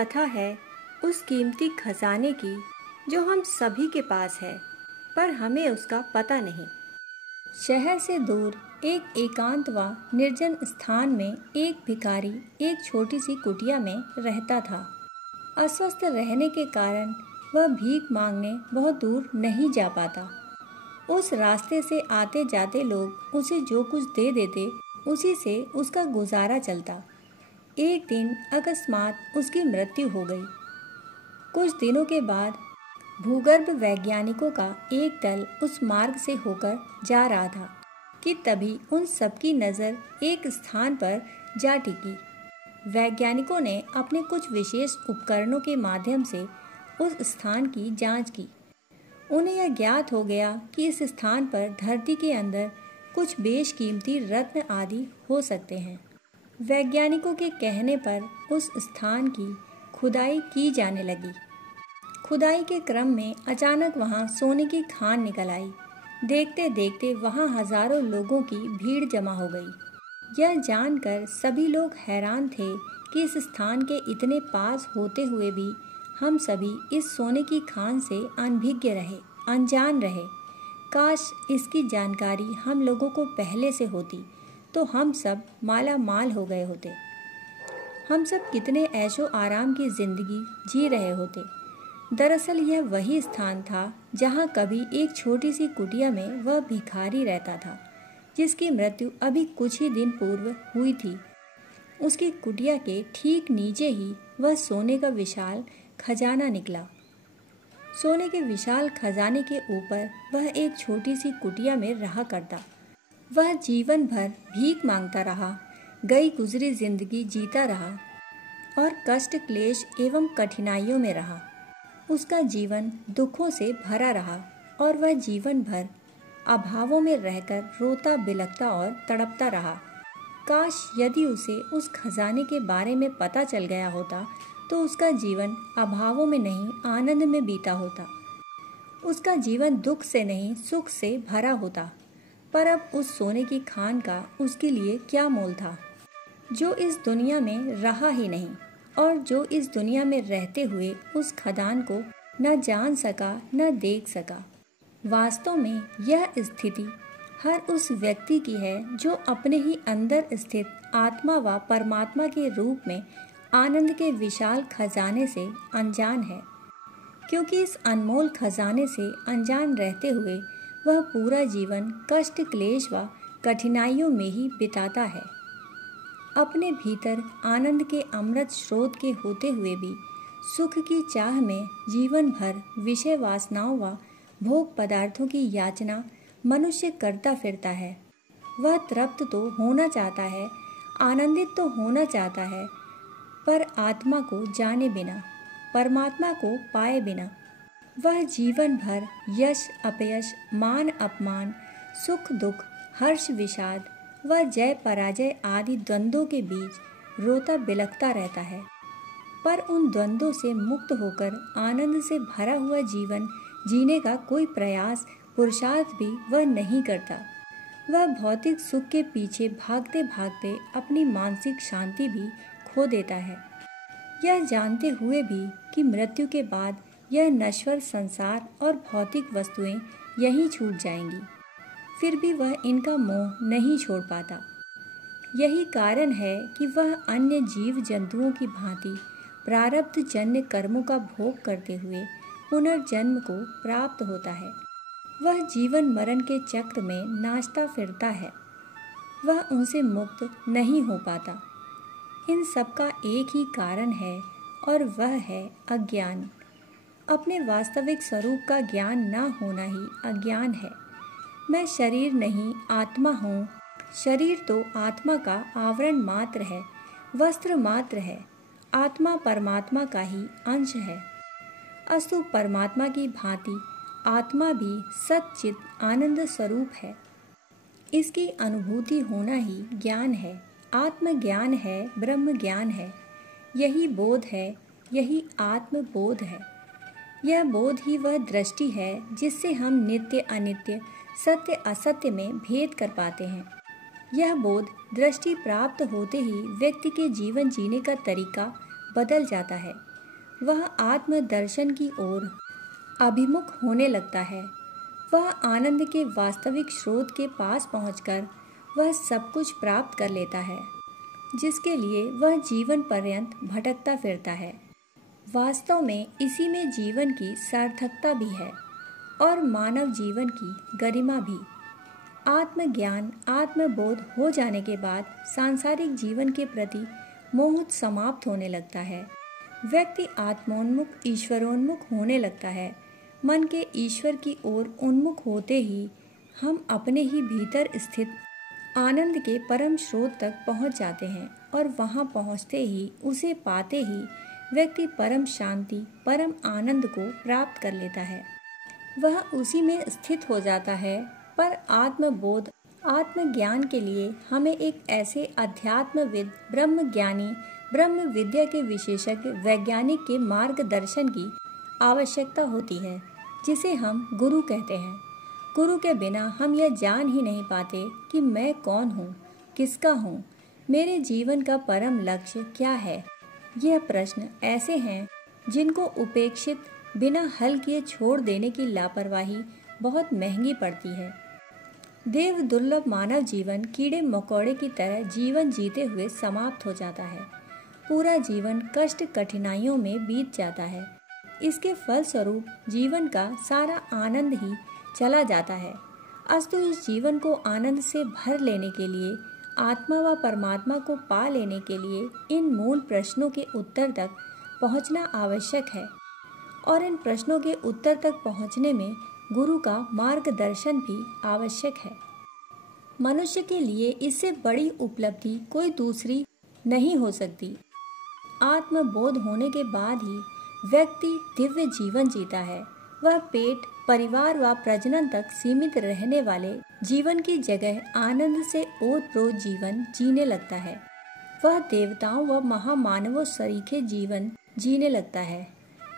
कथा है उस कीमती खजाने की जो हम सभी के पास है, पर हमें उसका पता नहीं। शहर से दूर एक एकांत व निर्जन स्थान में एक भिखारी एक छोटी सी कुटिया में रहता था। अस्वस्थ रहने के कारण वह भीख मांगने बहुत दूर नहीं जा पाता। उस रास्ते से आते जाते लोग उसे जो कुछ दे देते, उसी से उसका गुजारा चलता। एक दिन अकस्मात उसकी मृत्यु हो गई। कुछ दिनों के बाद भूगर्भ वैज्ञानिकों का एक दल उस मार्ग से होकर जा रहा था कि तभी उन सबकी नज़र एक स्थान पर जा टिकी। वैज्ञानिकों ने अपने कुछ विशेष उपकरणों के माध्यम से उस स्थान की जांच की। उन्हें यह ज्ञात हो गया कि इस स्थान पर धरती के अंदर कुछ बेशकीमती रत्न आदि हो सकते हैं। वैज्ञानिकों के कहने पर उस स्थान की खुदाई की जाने लगी। खुदाई के क्रम में अचानक वहां सोने की खान निकल आई। देखते देखते वहां हजारों लोगों की भीड़ जमा हो गई। यह जानकर सभी लोग हैरान थे कि इस स्थान के इतने पास होते हुए भी हम सभी इस सोने की खान से अनभिज्ञ रहे, अनजान रहे। काश इसकी जानकारी हम लोगों को पहले से होती तो हम सब माला माल हो गए होते। हम सब कितने ऐशो आराम की जिंदगी जी रहे होते। दरअसल यह वही स्थान था जहाँ कभी एक छोटी सी कुटिया में वह भिखारी रहता था, जिसकी मृत्यु अभी कुछ ही दिन पूर्व हुई थी। उसकी कुटिया के ठीक नीचे ही वह सोने का विशाल खजाना निकला। सोने के विशाल खजाने के ऊपर वह एक छोटी सी कुटिया में रहा करता। वह जीवन भर भीख मांगता रहा, गई गुजरी जिंदगी जीता रहा और कष्ट क्लेश एवं कठिनाइयों में रहा। उसका जीवन दुखों से भरा रहा और वह जीवन भर अभावों में रहकर रोता बिलखता और तड़पता रहा। काश यदि उसे उस खजाने के बारे में पता चल गया होता तो उसका जीवन अभावों में नहीं आनंद में बीता होता। उसका जीवन दुख से नहीं सुख से भरा होता। पर अब उस सोने की खान का उसके लिए क्या मोल था, जो इस दुनिया में रहा ही नहीं और जो इस दुनिया में रहते हुए उस खदान को न जान सका न देख सका। वास्तव में यह स्थिति हर उस व्यक्ति की है जो अपने ही अंदर स्थित आत्मा व परमात्मा के रूप में आनंद के विशाल खजाने से अनजान है। क्योंकि इस अनमोल खजाने से अनजान रहते हुए वह पूरा जीवन कष्ट क्लेश व कठिनाइयों में ही बिताता है। अपने भीतर आनंद के अमृत स्रोत के होते हुए भी सुख की चाह में जीवन भर विषय वासनाओं व भोग पदार्थों की याचना मनुष्य करता फिरता है। वह तृप्त तो होना चाहता है, आनंदित तो होना चाहता है, पर आत्मा को जाने बिना, परमात्मा को पाए बिना वह जीवन भर यश अपयश, मान अपमान, सुख दुख, हर्ष विषाद व जय पराजय आदि द्वंद्वों के बीच रोता बिलखता रहता है। पर उन द्वंद्वों से मुक्त होकर आनंद से भरा हुआ जीवन जीने का कोई प्रयास पुरुषार्थ भी वह नहीं करता। वह भौतिक सुख के पीछे भागते भागते अपनी मानसिक शांति भी खो देता है, यह जानते हुए भी कि मृत्यु के बाद यह नश्वर संसार और भौतिक वस्तुएं यहीं छूट जाएंगी। फिर भी वह इनका मोह नहीं छोड़ पाता। यही कारण है कि वह अन्य जीव जंतुओं की भांति प्रारब्ध जन्य कर्मों का भोग करते हुए पुनर्जन्म को प्राप्त होता है। वह जीवन मरण के चक्र में नाचता फिरता है। वह उनसे मुक्त नहीं हो पाता। इन सब का एक ही कारण है और वह है अज्ञान। अपने वास्तविक स्वरूप का ज्ञान न होना ही अज्ञान है। मैं शरीर नहीं आत्मा हूँ। शरीर तो आत्मा का आवरण मात्र है, वस्त्र मात्र है। आत्मा परमात्मा का ही अंश है। अस्तु परमात्मा की भांति आत्मा भी सच्चित आनंद स्वरूप है। इसकी अनुभूति होना ही ज्ञान है। आत्मज्ञान है, ब्रह्म ज्ञान है। यही बोध है, यही आत्म बोध है। यह बोध ही वह दृष्टि है जिससे हम नित्य अनित्य, सत्य असत्य में भेद कर पाते हैं। यह बोध दृष्टि प्राप्त होते ही व्यक्ति के जीवन जीने का तरीका बदल जाता है। वह आत्म दर्शन की ओर अभिमुख होने लगता है। वह आनंद के वास्तविक स्रोत के पास पहुंचकर वह सब कुछ प्राप्त कर लेता है जिसके लिए वह जीवन पर्यंत भटकता फिरता है। वास्तव में इसी में जीवन की सार्थकता भी है और मानव जीवन की गरिमा भी। आत्मज्ञान आत्मबोध हो जाने के बाद सांसारिक जीवन के प्रति मोह समाप्त होने लगता है। व्यक्ति आत्मोन्मुख ईश्वरोन्मुख होने लगता है। मन के ईश्वर की ओर उन्मुख होते ही हम अपने ही भीतर स्थित आनंद के परम स्रोत तक पहुंच जाते हैं और वहां पहुंचते ही उसे पाते ही व्यक्ति परम शांति परम आनंद को प्राप्त कर लेता है। वह उसी में स्थित हो जाता है। पर आत्मबोध आत्मज्ञान के लिए हमें एक ऐसे अध्यात्मविद ब्रह्मज्ञानी ब्रह्म विद्या के विशेषज्ञ वैज्ञानिक के मार्गदर्शन की आवश्यकता होती है जिसे हम गुरु कहते हैं। गुरु के बिना हम यह जान ही नहीं पाते कि मैं कौन हूँ, किसका हूँ, मेरे जीवन का परम लक्ष्य क्या है। यह प्रश्न ऐसे हैं जिनको उपेक्षित बिना हल किए छोड़ देने की लापरवाही बहुत महंगी पड़ती है। देव दुर्लभ मानव जीवन कीड़े मकोड़े की तरह जीवन जीते हुए समाप्त हो जाता है। पूरा जीवन कष्ट कठिनाइयों में बीत जाता है। इसके फलस्वरूप जीवन का सारा आनंद ही चला जाता है। अस्तु इस जीवन को आनंद से भर लेने के लिए, आत्मा व परमात्मा को पा लेने के लिए इन मूल प्रश्नों के उत्तर तक पहुंचना आवश्यक है और इन प्रश्नों के उत्तर तक पहुंचने में गुरु का मार्गदर्शन भी आवश्यक है। मनुष्य के लिए इससे बड़ी उपलब्धि कोई दूसरी नहीं हो सकती। आत्मबोध होने के बाद ही व्यक्ति दिव्य जीवन जीता है। वह पेट, परिवार व प्रजनन तक सीमित रहने वाले जीवन की जगह आनंद से ओतप्रोत जीवन जीने लगता है। वह देवताओं व महामानवों सरीखे जीवन जीने लगता है।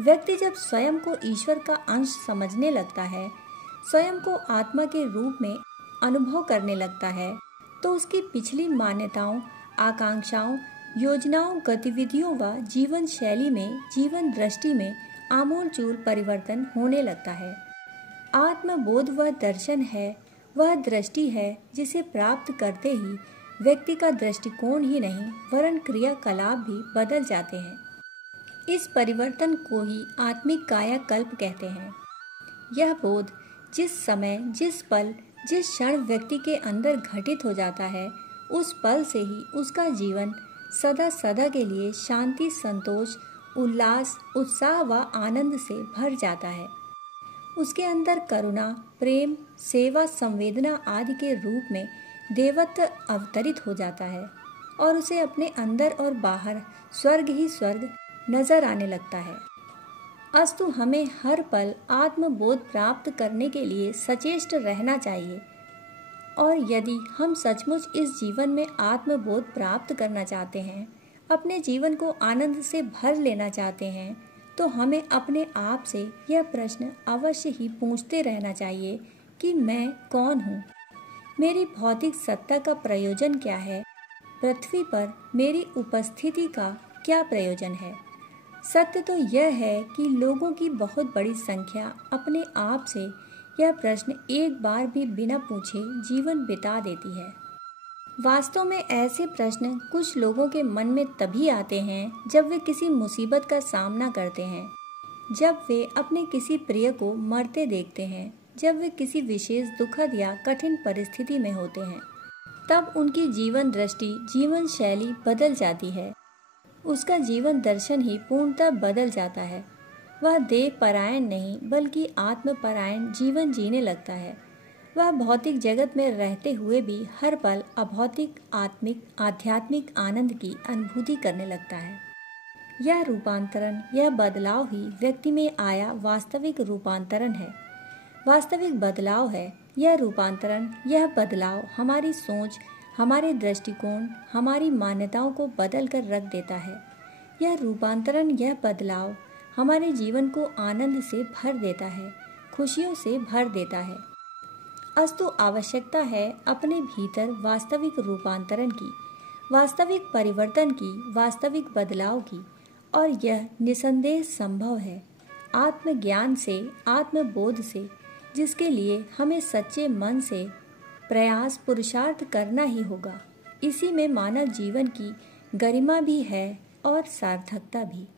व्यक्ति जब स्वयं को ईश्वर का अंश समझने लगता है, स्वयं को आत्मा के रूप में अनुभव करने लगता है, तो उसकी पिछली मान्यताओं, आकांक्षाओं, योजनाओं, गतिविधियों व जीवन शैली में, जीवन दृष्टि में आमूलचूल परिवर्तन होने लगता है। आत्मबोध वह दर्शन है, वह दृष्टि है जिसे प्राप्त करते ही व्यक्ति का दृष्टिकोण ही नहीं वरन क्रियाकलाप भी बदल जाते हैं। इस परिवर्तन को ही आत्मिक कायाकल्प कहते हैं। यह बोध जिस समय, जिस पल, जिस क्षण व्यक्ति के अंदर घटित हो जाता है, उस पल से ही उसका जीवन सदा सदा के लिए शांति, संतोष, उल्लास, उत्साह व आनंद से भर जाता है। उसके अंदर करुणा, प्रेम, सेवा, संवेदना आदि के रूप में देवत्व अवतरित हो जाता है और उसे अपने अंदर और बाहर स्वर्ग ही स्वर्ग नजर आने लगता है। अस्तु हमें हर पल आत्मबोध प्राप्त करने के लिए सचेष्ट रहना चाहिए और यदि हम सचमुच इस जीवन में आत्मबोध प्राप्त करना चाहते हैं, अपने जीवन को आनंद से भर लेना चाहते हैं, तो हमें अपने आप से यह प्रश्न अवश्य ही पूछते रहना चाहिए कि मैं कौन हूँ, मेरी भौतिक सत्ता का प्रयोजन क्या है, पृथ्वी पर मेरी उपस्थिति का क्या प्रयोजन है। सत्य तो यह है कि लोगों की बहुत बड़ी संख्या अपने आप से यह प्रश्न एक बार भी बिना पूछे जीवन बिता देती है। वास्तव में ऐसे प्रश्न कुछ लोगों के मन में तभी आते हैं जब वे किसी मुसीबत का सामना करते हैं, जब वे अपने किसी प्रिय को मरते देखते हैं, जब वे किसी विशेष दुखद या कठिन परिस्थिति में होते हैं। तब उनकी जीवन दृष्टि, जीवन शैली बदल जाती है। उसका जीवन दर्शन ही पूर्णतः बदल जाता है। वह देह परायण नहीं बल्कि आत्म परायण जीवन जीने लगता है। वह भौतिक जगत में रहते हुए भी हर पल अभौतिक, आत्मिक, आध्यात्मिक आनंद की अनुभूति करने लगता है। यह रूपांतरण, यह बदलाव ही व्यक्ति में आया वास्तविक रूपांतरण है, वास्तविक बदलाव है। यह रूपांतरण, यह बदलाव हमारी सोच, हमारे दृष्टिकोण, हमारी मान्यताओं को बदल कर रख देता है। यह रूपांतरण, यह बदलाव हमारे जीवन को आनंद से भर देता है, खुशियों से भर देता है। अस्तु आवश्यकता है अपने भीतर वास्तविक रूपांतरण की, वास्तविक परिवर्तन की, वास्तविक बदलाव की। और यह निसंदेह संभव है आत्मज्ञान से, आत्मबोध से, जिसके लिए हमें सच्चे मन से प्रयास पुरुषार्थ करना ही होगा। इसी में मानव जीवन की गरिमा भी है और सार्थकता भी।